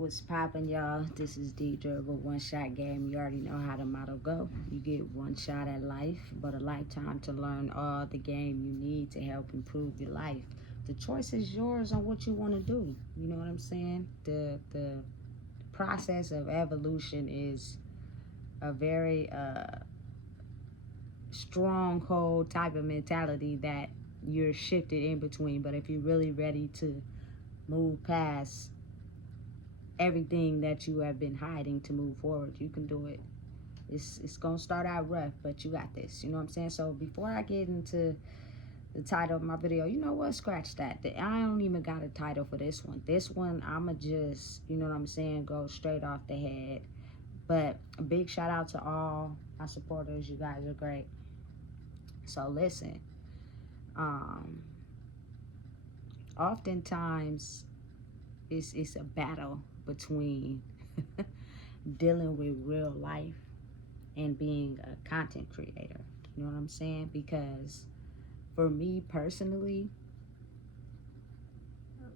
What's poppin', y'all? This is Deidre with One Shot Game. You already know how the motto go. You get one shot at life, but a lifetime to learn all the game you need to help improve your life. The choice is yours on what you want to do. You know what I'm saying? The process of evolution is a very stronghold type of mentality that you're shifted in between. But if you're really ready to move past everything that you have been hiding to move forward, you can do it. It's gonna start out rough, but you got this. You know what I'm saying? So before I get into the title of my video, you know what? Scratch that. I don't even got a title for this one. This one, I'ma just, you know what I'm saying, go straight off the head. But a big shout out to all my supporters. You guys are great. So listen, oftentimes it's a battle between dealing with real life and being a content creator. You know what I'm saying? Because for me personally,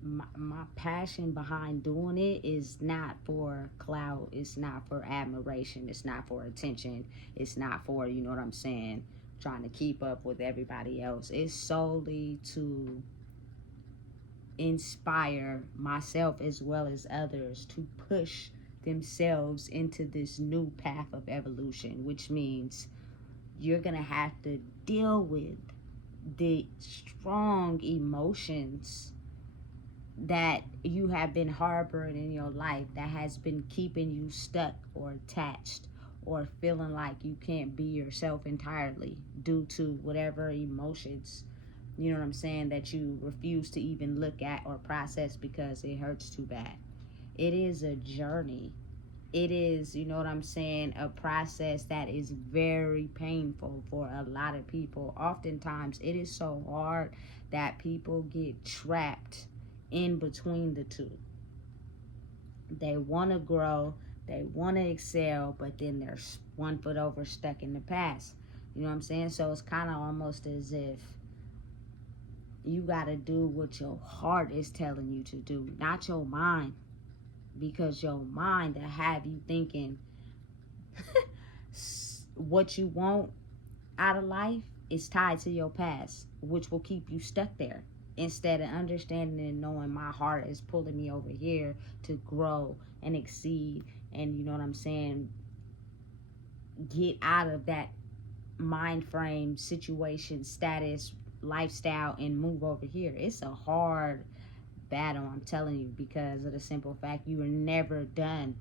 my passion behind doing it is not for clout, it's not for admiration, it's not for attention, it's not for, you know what I'm saying, trying to keep up with everybody else. It's solely to inspire myself as well as others to push themselves into this new path of evolution, which means you're gonna have to deal with the strong emotions that you have been harboring in your life that has been keeping you stuck or attached or feeling like you can't be yourself entirely due to whatever emotions, you know what I'm saying, that you refuse to even look at or process because it hurts too bad. It is a journey. It is, you know what I'm saying, a process that is very painful for a lot of people. Oftentimes, it is so hard that people get trapped in between the two. They want to grow, they want to excel, but then they're 1 foot over stuck in the past. You know what I'm saying? So it's kind of almost as if you got to do what your heart is telling you to do, not your mind. Because your mind will have you thinking what you want out of life is tied to your past, which will keep you stuck there. Instead of understanding and knowing my heart is pulling me over here to grow and exceed and, you know what I'm saying, get out of that mind frame, situation, status, lifestyle, and move over here. It's a hard battle, I'm telling you, because of the simple fact you are never done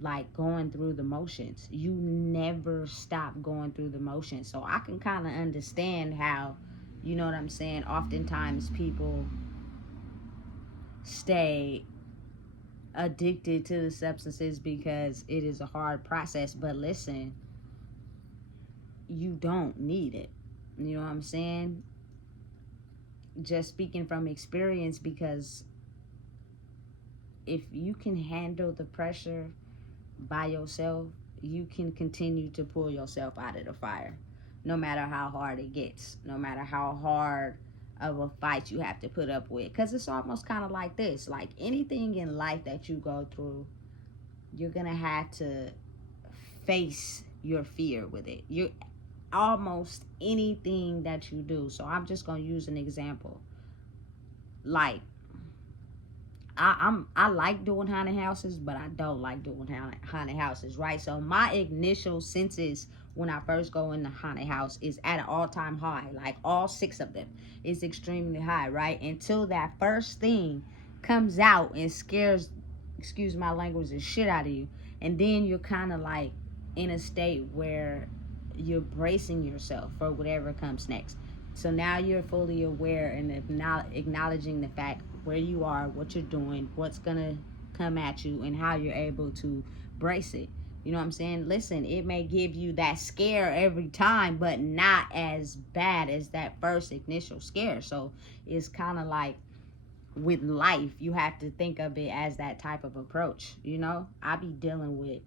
like going through the motions. You never stop going through the motions. So I can kind of understand how, you know what I'm saying, oftentimes people stay addicted to the substances because it is a hard process. But listen, you don't need it. You know what I'm saying? Just speaking from experience, because if you can handle the pressure by yourself, you can continue to pull yourself out of the fire, no matter how hard it gets, no matter how hard of a fight you have to put up with. Because it's almost kind of like this, like anything in life that you go through, you're gonna have to face your fear with it. You almost anything that you do. So I'm just gonna use an example. Like I like doing haunted houses, but I don't like doing haunted houses, right? So my initial senses when I first go in the haunted house is at an all-time high. Like all 6 of them is extremely high, right? Until that first thing comes out and scares, excuse my language, the shit out of you. And then you're kind of like in a state where you're bracing yourself for whatever comes next. So now you're fully aware and acknowledging the fact where you are, what you're doing, what's gonna come at you, and how you're able to brace it. You know what I'm saying? Listen, it may give you that scare every time, but not as bad as that first initial scare. So it's kind of like with life, you have to think of it as that type of approach. You know, I be dealing with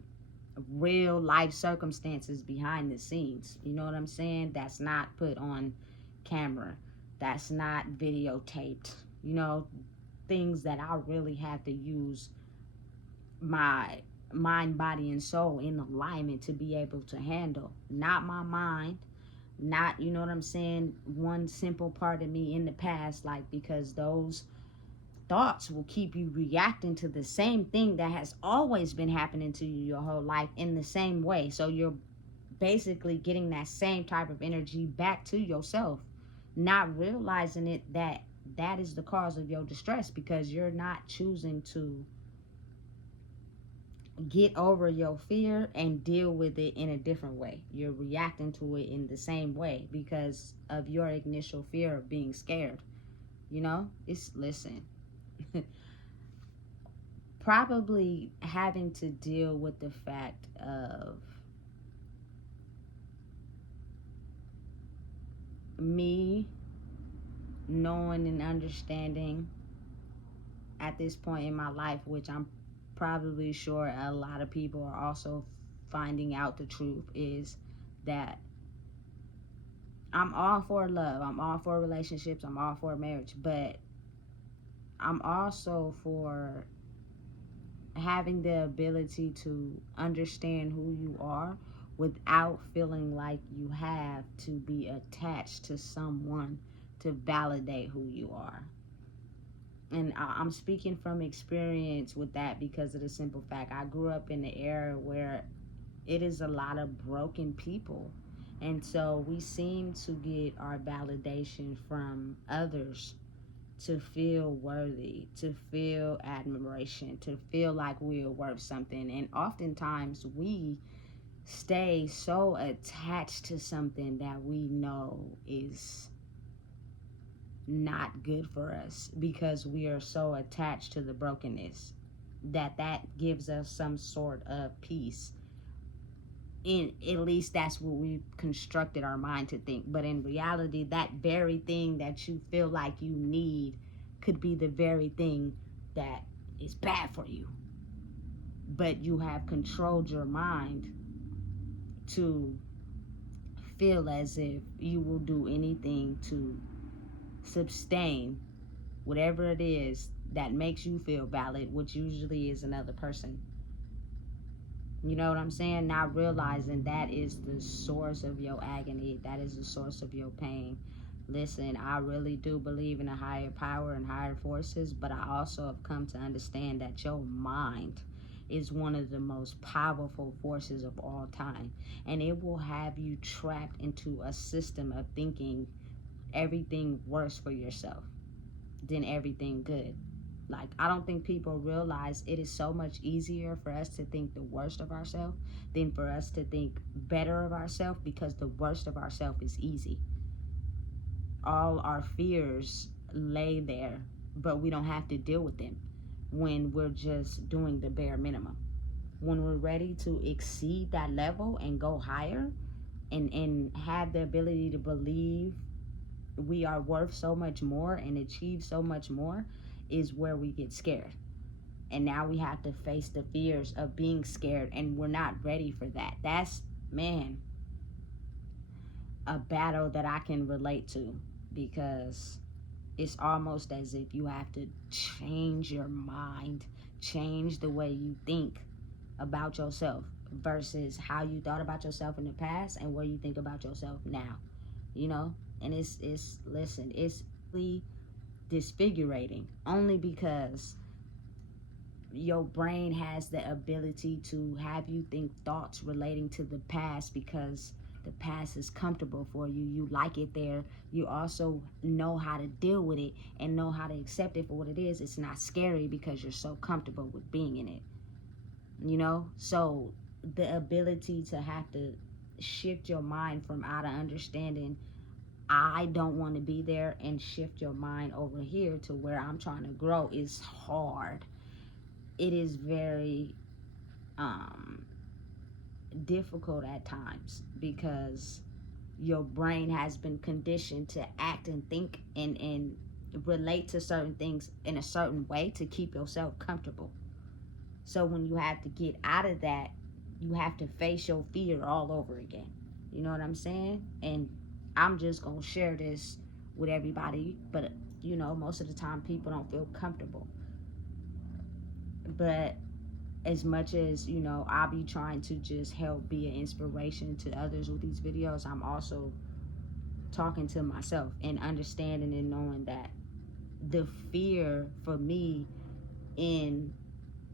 real life circumstances behind the scenes. You know what I'm saying? That's not put on camera, that's not videotaped. You know, things that I really have to use my mind, body, and soul in alignment to be able to handle. Not my mind, not, you know what I'm saying, one simple part of me in the past, like, because those thoughts will keep you reacting to the same thing that has always been happening to you your whole life in the same way. So you're basically getting that same type of energy back to yourself, not realizing it that that is the cause of your distress, because you're not choosing to get over your fear and deal with it in a different way. You're reacting to it in the same way because of your initial fear of being scared. You know, it's, listen, probably having to deal with the fact of me knowing and understanding at this point in my life, which I'm probably sure a lot of people are also finding out the truth, is that I'm all for love, I'm all for relationships, I'm all for marriage, but I'm also for having the ability to understand who you are without feeling like you have to be attached to someone to validate who you are. And I'm speaking from experience with that because of the simple fact I grew up in the era where it is a lot of broken people. And so we seem to get our validation from others to feel worthy, to feel admiration, to feel like we're worth something. And oftentimes we stay so attached to something that we know is not good for us because we are so attached to the brokenness that gives us some sort of peace. In at least that's what we've constructed our mind to think, but in reality that very thing that you feel like you need could be the very thing that is bad for you, but you have controlled your mind to feel as if you will do anything to sustain whatever it is that makes you feel valid, which usually is another person. You know what I'm saying? Not realizing that is the source of your agony. That is the source of your pain. Listen, I really do believe in a higher power and higher forces, but I also have come to understand that your mind is one of the most powerful forces of all time. And it will have you trapped into a system of thinking everything worse for yourself than everything good. Like, I don't think people realize it is so much easier for us to think the worst of ourselves than for us to think better of ourselves, because the worst of ourselves is easy. All our fears lay there, but we don't have to deal with them when we're just doing the bare minimum. When we're ready to exceed that level and go higher and have the ability to believe we are worth so much more and achieve so much more, is where we get scared. And now we have to face the fears of being scared, and we're not ready for that. That's, man, a battle that I can relate to, because it's almost as if you have to change your mind, change the way you think about yourself versus how you thought about yourself in the past and where you think about yourself now, you know? And it's listen, it's really disfigurating, only because your brain has the ability to have you think thoughts relating to the past because the past is comfortable for you. You like it there. You also know how to deal with it and know how to accept it for what it is. It's not scary because you're so comfortable with being in it, you know? So the ability to have to shift your mind from out of understanding I don't want to be there and shift your mind over here to where I'm trying to grow is hard. It is very difficult at times because your brain has been conditioned to act and think and relate to certain things in a certain way to keep yourself comfortable. So when you have to get out of that, you have to face your fear all over again. You know what I'm saying? And I'm just going to share this with everybody, but most of the time people don't feel comfortable. But as much as, you know, I'll be trying to just help be an inspiration to others with these videos, I'm also talking to myself and understanding and knowing that the fear for me in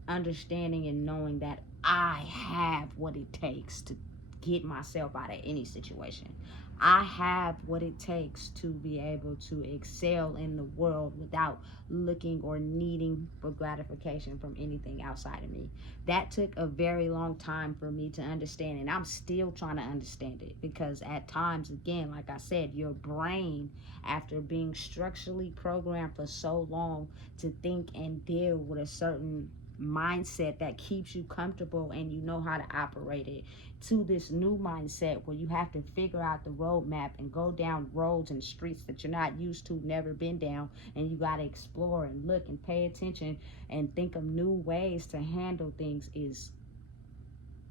understanding and knowing that I have what it takes to get myself out of any situation. I have what it takes to be able to excel in the world without looking or needing for gratification from anything outside of me. That took a very long time for me to understand, and I'm still trying to understand it, because at times, again, like I said, your brain, after being structurally programmed for so long to think and deal with a certain mindset that keeps you comfortable and you know how to operate it, to this new mindset where you have to figure out the roadmap and go down roads and streets that you're not used to, never been down, and you got to explore and look and pay attention and think of new ways to handle things, is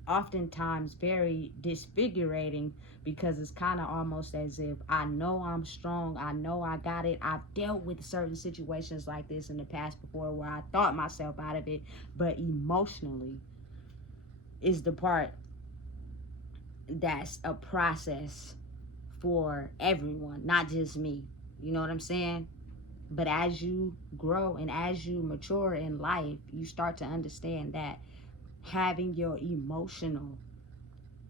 oftentimes very disfigurating, because it's kind of almost as if I know I'm strong, I know I got it, I've dealt with certain situations like this in the past before where I thought myself out of it, but emotionally is the part that's a process for everyone, not just me. You know what I'm saying? But as you grow and as you mature in life, you start to understand that having your emotional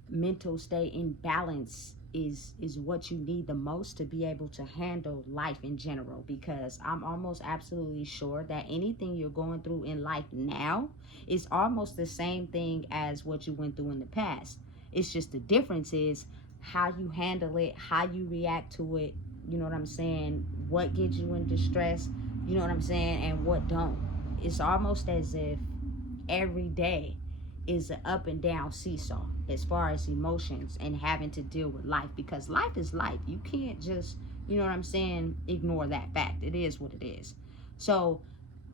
mental state in balance is what you need the most to be able to handle life in general. Because I'm almost absolutely sure that anything you're going through in life now is almost the same thing as what you went through in the past. It's just the difference is how you handle it, how you react to it, you know what I'm saying, what gets you in distress, you know what I'm saying, and what don't. It's almost as if every day is an up and down seesaw as far as emotions and having to deal with life, because life is life. You can't just, you know what I'm saying, ignore that fact. It is what it is. So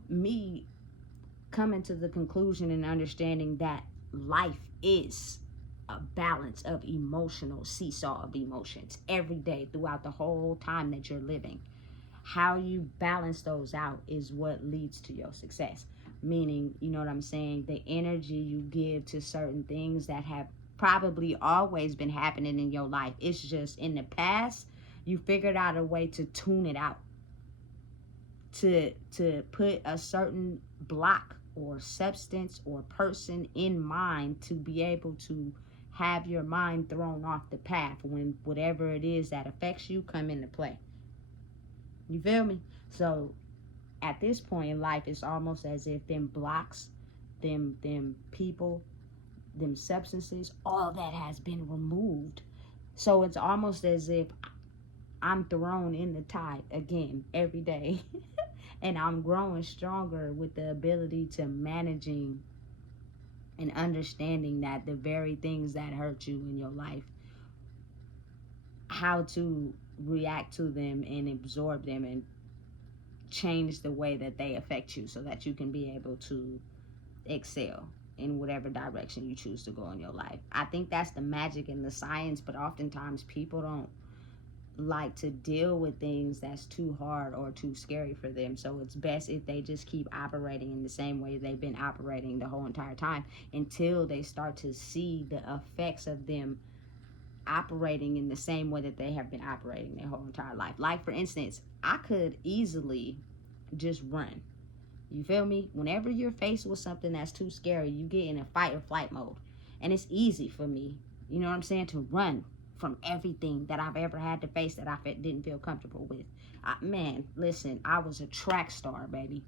me coming to the conclusion and understanding that life is a balance of emotional seesaw of emotions every day throughout the whole time that you're living. How you balance those out is what leads to your success. Meaning, you know what I'm saying, the energy you give to certain things that have probably always been happening in your life. It's just in the past, you figured out a way to tune it out. To put a certain block or substance or person in mind to be able to have your mind thrown off the path when whatever it is that affects you come into play. You feel me? So at this point in life, it's almost as if them blocks, them people, them substances, all that has been removed. So it's almost as if I'm thrown in the tide again every day. And I'm growing stronger with the ability to managing and understanding that the very things that hurt you in your life, how to react to them and absorb them and change the way that they affect you so that you can be able to excel in whatever direction you choose to go in your life. I think that's the magic and the science, but oftentimes people don't like to deal with things that's too hard or too scary for them. So it's best if they just keep operating in the same way they've been operating the whole entire time until they start to see the effects of them operating in the same way that they have been operating their whole entire life. Like, for instance, I could easily just run. You feel me? Whenever you're faced with something that's too scary, you get in a fight or flight mode. And it's easy for me, you know what I'm saying, to run from everything that I've ever had to face that I didn't feel comfortable with. Man, listen, I was a track star, baby.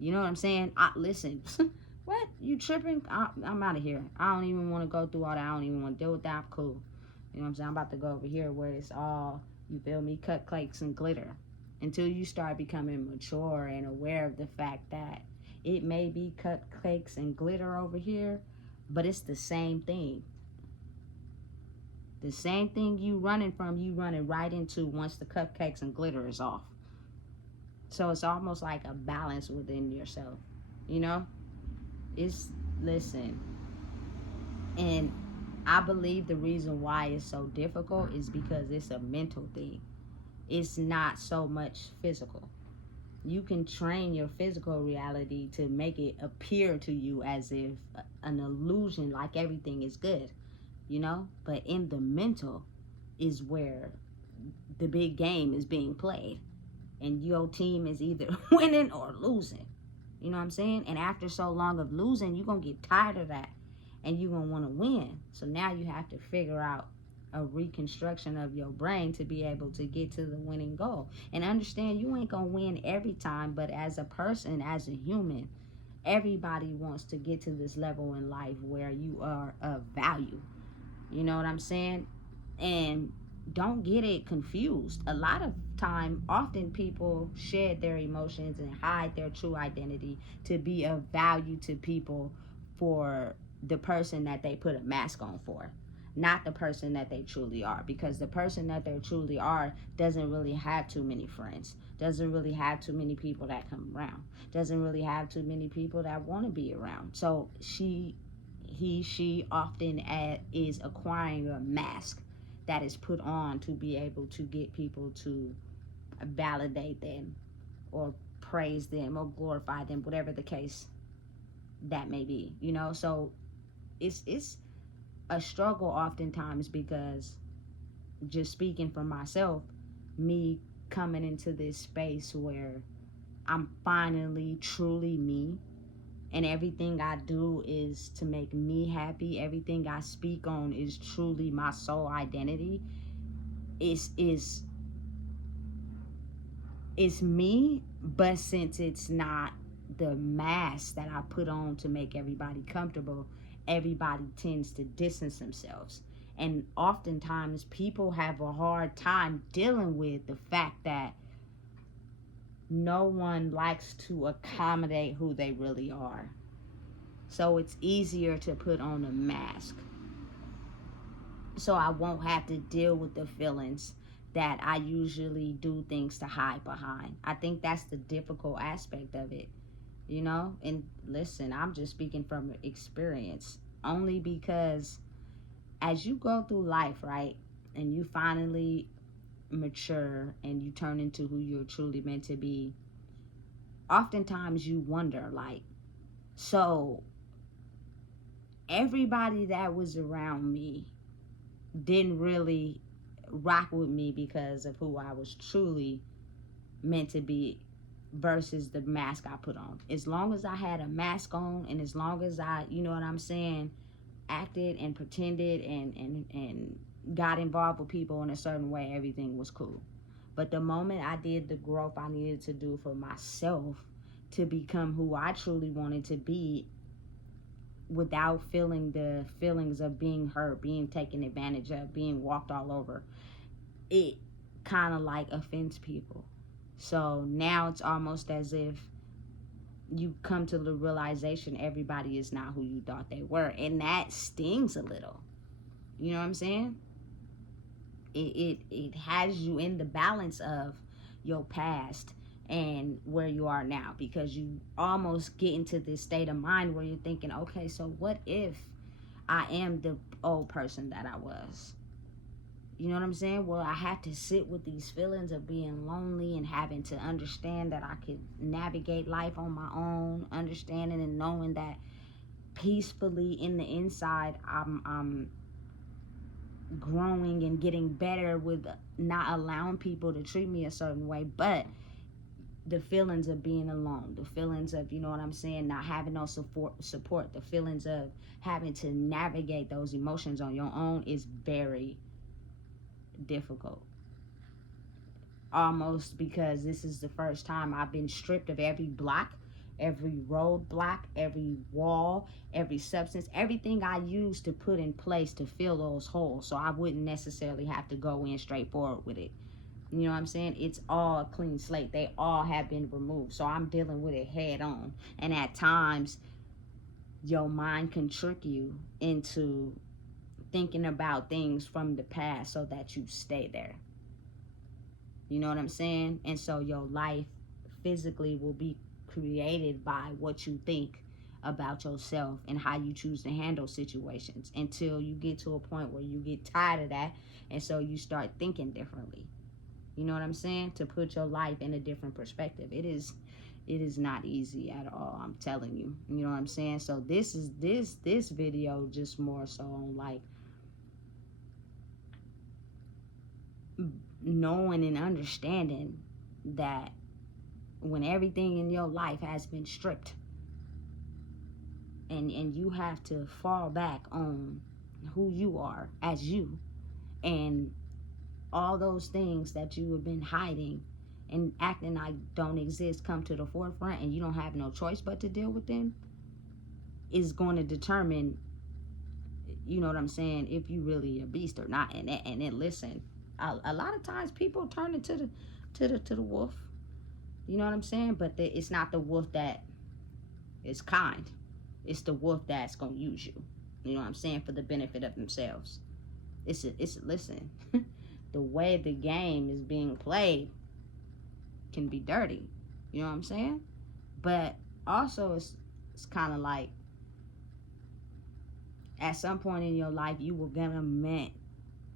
You know what I'm saying? Listen, what? You tripping? I'm out of here. I don't even want to go through all that. I don't even want to deal with that. I'm cool. You know what I'm saying? I'm about to go over here where it's all, you feel me, cupcakes and glitter. Until you start becoming mature and aware of the fact that it may be cupcakes and glitter over here, but it's the same thing. The same thing you running from, you running right into once the cupcakes and glitter is off. So it's almost like a balance within yourself, you know? Listen, and I believe the reason why it's so difficult is because it's a mental thing. It's not so much physical. You can train your physical reality to make it appear to you as if an illusion, like everything is good, you know? But in the mental is where the big game is being played. And your team is either winning or losing. You know what I'm saying? And after so long of losing, you're going to get tired of that. And you're going to want to win. So now you have to figure out a reconstruction of your brain to be able to get to the winning goal. And understand you ain't going to win every time, but as a person, as a human, everybody wants to get to this level in life where you are of value. You know what I'm saying? And don't get it confused. A lot of time, often people shed their emotions and hide their true identity to be of value to people for the person that they put a mask on for, not the person that they truly are. Because the person that they truly are doesn't really have too many friends, doesn't really have too many people that come around, doesn't really have too many people that want to be around. So she often is acquiring a mask that is put on to be able to get people to validate them or praise them or glorify them, whatever the case that may be, you know. So it's a struggle oftentimes, because just speaking for myself, me coming into this space where I'm finally truly me, and everything I do is to make me happy, everything I speak on is truly my soul identity, is me. But since it's not the mask that I put on to make everybody comfortable, everybody tends to distance themselves. And oftentimes people have a hard time dealing with the fact that no one likes to accommodate who they really are. So it's easier to put on a mask, so I won't have to deal with the feelings that I usually do things to hide behind. I think that's the difficult aspect of it, you know? And listen, I'm just speaking from experience, only because as you go through life, right, and you finally mature and you turn into who you're truly meant to be, oftentimes you wonder, like, so everybody that was around me didn't really rock with me because of who I was truly meant to be versus the mask I put on. As long as I had a mask on, and as long as I, you know what I'm saying, acted and pretended and got involved with people in a certain way, everything was cool. But the moment I did the growth I needed to do for myself to become who I truly wanted to be, without feeling the feelings of being hurt, being taken advantage of, being walked all over, it kind of like offends people. So now it's almost as if you come to the realization everybody is not who you thought they were, and that stings a little. You know what I'm saying? It has you in the balance of your past and where you are now, because you almost get into this state of mind where you're thinking, okay, so what if I am the old person that I was? You know what I'm saying? Well, I have to sit with these feelings of being lonely and having to understand that I could navigate life on my own, understanding and knowing that peacefully in the inside I'm growing and getting better with not allowing people to treat me a certain way. But the feelings of being alone, the feelings of, you know what I'm saying, not having no support, the feelings of having to navigate those emotions on your own is very difficult. Almost because this is the first time I've been stripped of every block, every roadblock, every wall, every substance, everything I used to put in place to fill those holes, so I wouldn't necessarily have to go in straight forward with it. You know what I'm saying? It's all a clean slate. They all have been removed. So I'm dealing with it head on. And at times, your mind can trick you into thinking about things from the past so that you stay there. You know what I'm saying? And so your life physically will be created by what you think about yourself and how you choose to handle situations, until you get to a point where you get tired of that, and so you start thinking differently. You know what I'm saying? To put your life in a different perspective. It is not easy at all, I'm telling you. You know what I'm saying? So this video just more so on like knowing and understanding that when everything in your life has been stripped and you have to fall back on who you are as you, and all those things that you have been hiding and acting like don't exist come to the forefront, and you don't have no choice but to deal with them, is going to determine, you know what I'm saying, if you really a beast or not. And then listen, a lot of times people turn into the wolf. You know what I'm saying? But it's not the wolf that is kind. It's the wolf that's gonna use you. You know what I'm saying? For the benefit of themselves. Listen. The way the game is being played can be dirty. You know what I'm saying? But also it's kind of like at some point in your life you were gonna meant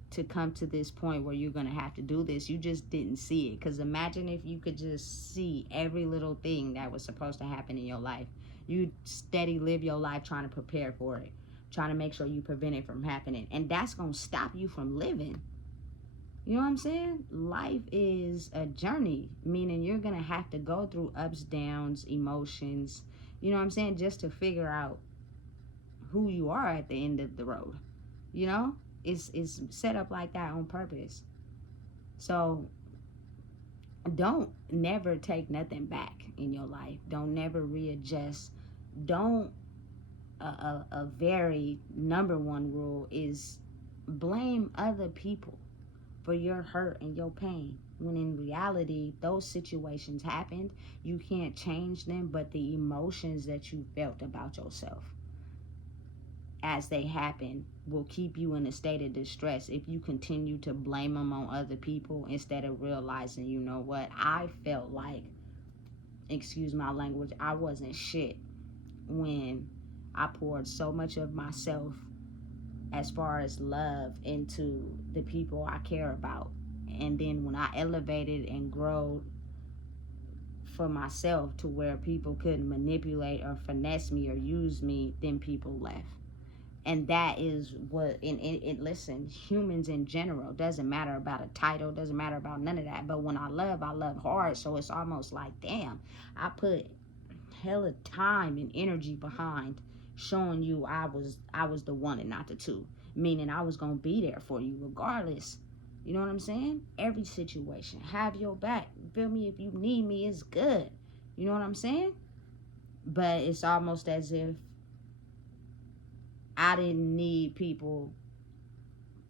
to come to this point where you're gonna have to do this. You just didn't see it. Because imagine if you could just see every little thing that was supposed to happen in your life. You steady live your life trying to prepare for it, trying to make sure you prevent it from happening, and that's gonna stop you from living. You know what I'm saying? Life is a journey, meaning you're gonna have to go through ups, downs, emotions, you know what I'm saying, just to figure out who you are at the end of the road. You know, it's set up like that on purpose. So don't never take nothing back in your life. Don't never readjust. Don't a very number one rule is blame other people for your hurt and your pain, when in reality those situations happened. You can't change them, but the emotions that you felt about yourself as they happen will keep you in a state of distress if you continue to blame them on other people instead of realizing, you know what, I felt like, excuse my language, I wasn't shit when I poured so much of myself as far as love into the people I care about. And then when I elevated and growed for myself to where people couldn't manipulate or finesse me or use me, then people left. And that is what, listen, humans in general, doesn't matter about a title, doesn't matter about none of that. But when I love hard. So it's almost like, damn, I put hella time and energy behind showing you I was the one and not the two. Meaning I was going to be there for you regardless. You know what I'm saying? Every situation, have your back. You feel me? If you need me, it's good. You know what I'm saying? But it's almost as if I didn't need people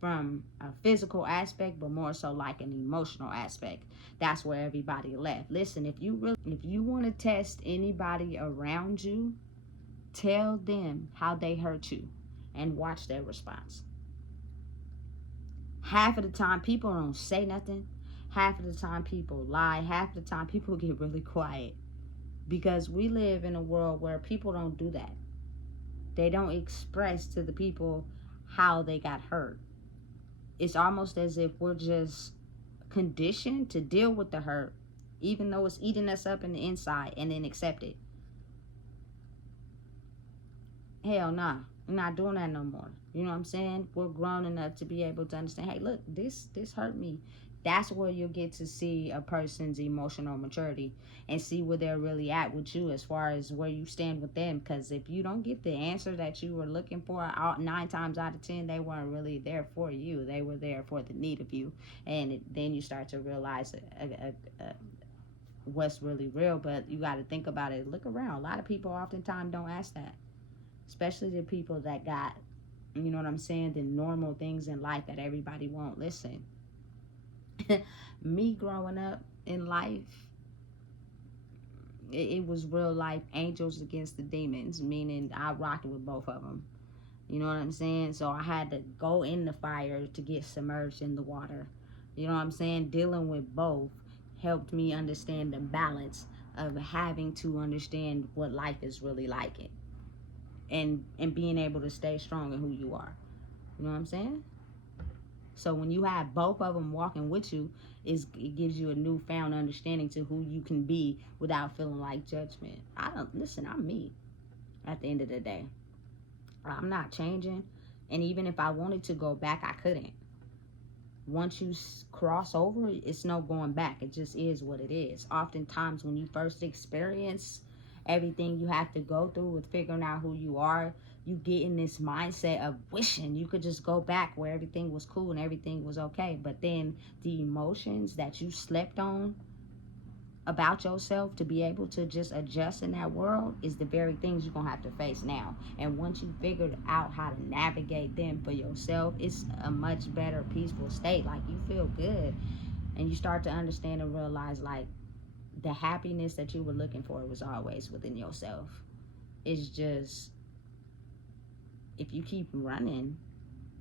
from a physical aspect, but more so like an emotional aspect. That's where everybody left. Listen, if you want to test anybody around you, tell them how they hurt you and watch their response. Half of the time people don't say nothing. Half of the time people lie. Half of the time people get really quiet, because we live in a world where people don't do that. They don't express to the people how they got hurt. It's almost as if we're just conditioned to deal with the hurt, even though it's eating us up in the inside, and then accept it. Hell nah, we're not doing that no more. You know what I'm saying? We're grown enough to be able to understand, hey, look, this hurt me. That's where you'll get to see a person's emotional maturity and see where they're really at with you as far as where you stand with them. Because if you don't get the answer that you were looking for, 9 times out of 10, they weren't really there for you. They were there for the need of you. And then you start to realize what's really real. But you got to think about it. Look around. A lot of people oftentimes don't ask that, especially the people that got, you know what I'm saying, the normal things in life that everybody won't listen. Me growing up in life, it was real life angels against the demons, meaning I rocked with both of them. You know what I'm saying? So I had to go in the fire to get submerged in the water. You know what I'm saying? Dealing with both helped me understand the balance of having to understand what life is really like, it and being able to stay strong in who you are. You know what I'm saying? So when you have both of them walking with you, it gives you a newfound understanding to who you can be without feeling like judgment. I'm me at the end of the day. I'm not changing. And even if I wanted to go back, I couldn't. Once you cross over, it's no going back. It just is what it is. Oftentimes when you first experience everything you have to go through with figuring out who you are, you get in this mindset of wishing you could just go back where everything was cool and everything was okay. But then the emotions that you slept on about yourself to be able to just adjust in that world is the very things you're gonna have to face now. And once you figured out how to navigate them for yourself, it's a much better peaceful state. Like, you feel good, and you start to understand and realize, like, the happiness that you were looking for was always within yourself. It's just, if you keep running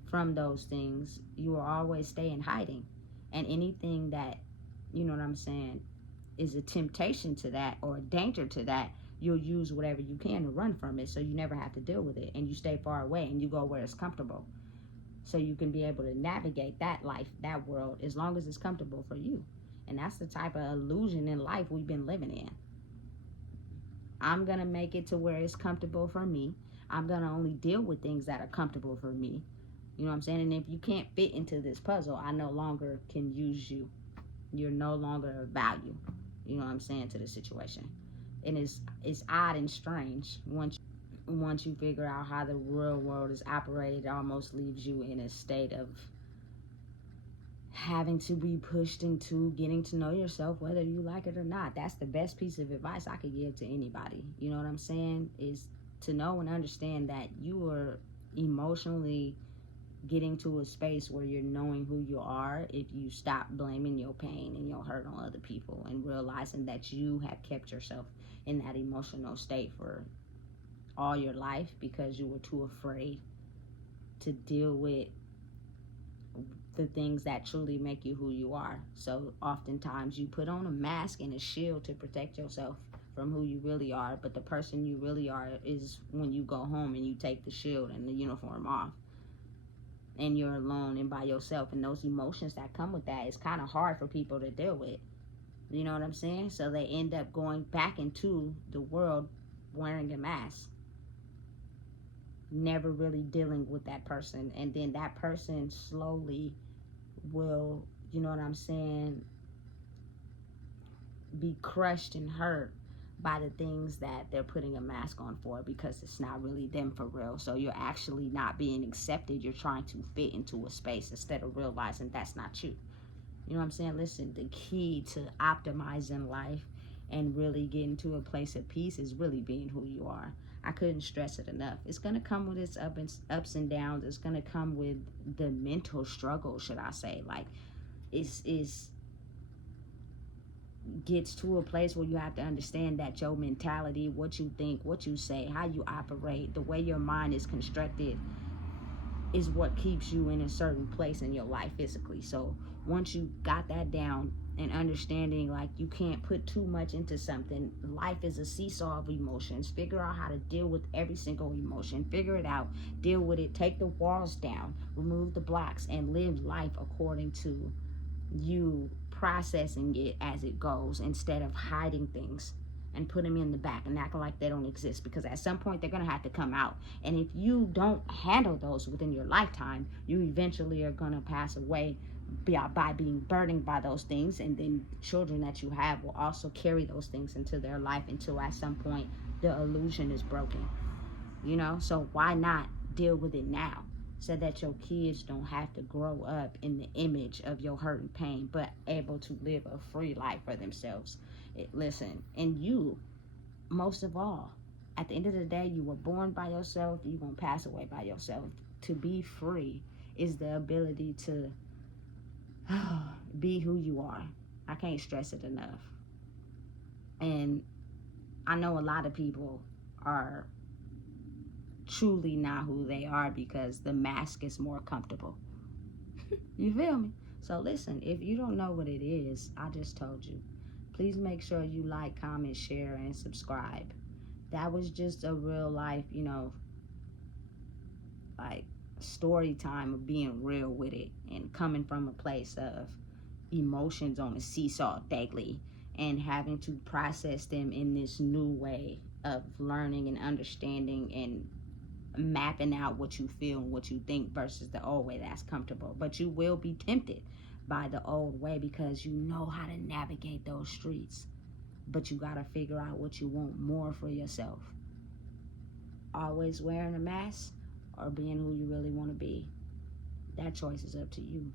from those things, you will always stay in hiding. And anything that, you know what I'm saying, is a temptation to that or a danger to that, you'll use whatever you can to run from it, so you never have to deal with it, and you stay far away and you go where it's comfortable, so you can be able to navigate that life, that world, as long as it's comfortable for you. And that's the type of illusion in life we've been living in. I'm gonna make it to where it's comfortable for me. I'm gonna only deal with things that are comfortable for me. You know what I'm saying? And if you can't fit into this puzzle, I no longer can use you. You're no longer of value, you know what I'm saying, to the situation. And it's odd and strange. Once you figure out how the real world is operated, it almost leaves you in a state of having to be pushed into getting to know yourself, whether you like it or not. That's the best piece of advice I could give to anybody, you know what I'm saying, is to know and understand that you are emotionally getting to a space where you're knowing who you are if you stop blaming your pain and your hurt on other people, and realizing that you have kept yourself in that emotional state for all your life because you were too afraid to deal with the things that truly make you who you are. So oftentimes you put on a mask and a shield to protect yourself from who you really are, but the person you really are is when you go home and you take the shield and the uniform off and you're alone and by yourself. And those emotions that come with that is kind of hard for people to deal with, you know what I'm saying? So they end up going back into the world wearing a mask, never really dealing with that person. And then that person slowly will, you know what I'm saying, be crushed and hurt by the things that they're putting a mask on for, because it's not really them for real. So you're actually not being accepted. You're trying to fit into a space instead of realizing that's not you. You know what I'm saying? Listen, the key to optimizing life and really getting to a place of peace is really being who you are. I couldn't stress it enough. It's going to come with its ups and downs. It's going to come with the mental struggle, should I say. Like, it's gets to a place where you have to understand that your mentality, what you think, what you say, how you operate, the way your mind is constructed is what keeps you in a certain place in your life physically. So once you got that down and understanding, like, you can't put too much into something, life is a seesaw of emotions. Figure out how to deal with every single emotion. Figure it out, deal with it, take the walls down, remove the blocks, and live life according to you processing it as it goes, instead of hiding things and put them in the back and acting like they don't exist, because at some point they're going to have to come out. And if you don't handle those within your lifetime, you eventually are going to pass away by being burdened by those things. And then children that you have will also carry those things into their life until at some point the illusion is broken, you know? So why not deal with it now, so that your kids don't have to grow up in the image of your hurt and pain, but able to live a free life for themselves. Listen, and you, most of all, at the end of the day, you were born by yourself, you're going to pass away by yourself. To be free is the ability to be who you are. I can't stress it enough. And I know a lot of people are truly not who they are because the mask is more comfortable. You feel me? So listen, if you don't know what it is, I just told you. Please make sure you like, comment, share, and subscribe. That was just a real life, you know, like, story time of being real with it and coming from a place of emotions on a seesaw daily and having to process them in this new way of learning and understanding and mapping out what you feel and what you think versus the old way that's comfortable. But you will be tempted by the old way because you know how to navigate those streets. But you got to figure out what you want more for yourself. Always wearing a mask or being who you really want to be. That choice is up to you.